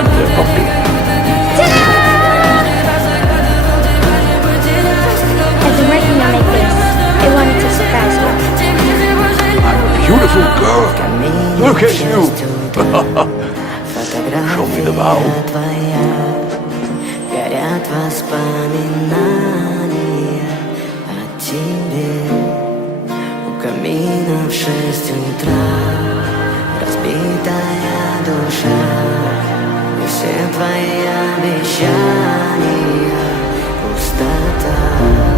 Гранд Папи. I've been working on my face. I wanted to surprise you. Beautiful girl. Look at you. Show me the bow. Горят воспоминания о тебе. У камина в 6 утра разбитая душа. И все твои обещания пустота.